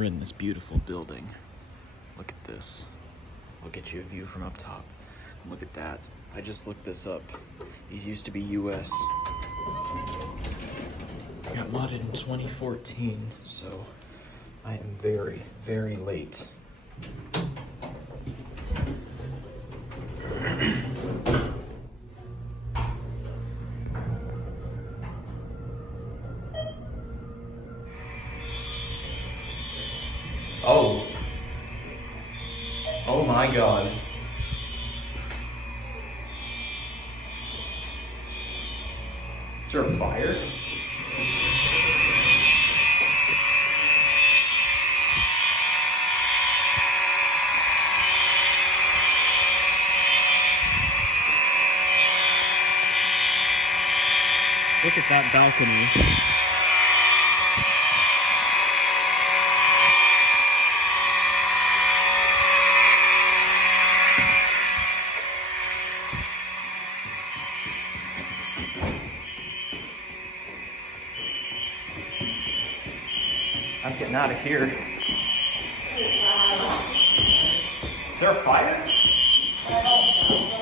We're in this beautiful building. Look at this. I'll get you a view from up top. Look at that. I just looked this up. These used to be US. Got modded in 2014, so I am very, very late. Oh. Oh my God. Is there a fire? Look at that balcony. I'm getting out of here. Is there a fire? I don't know.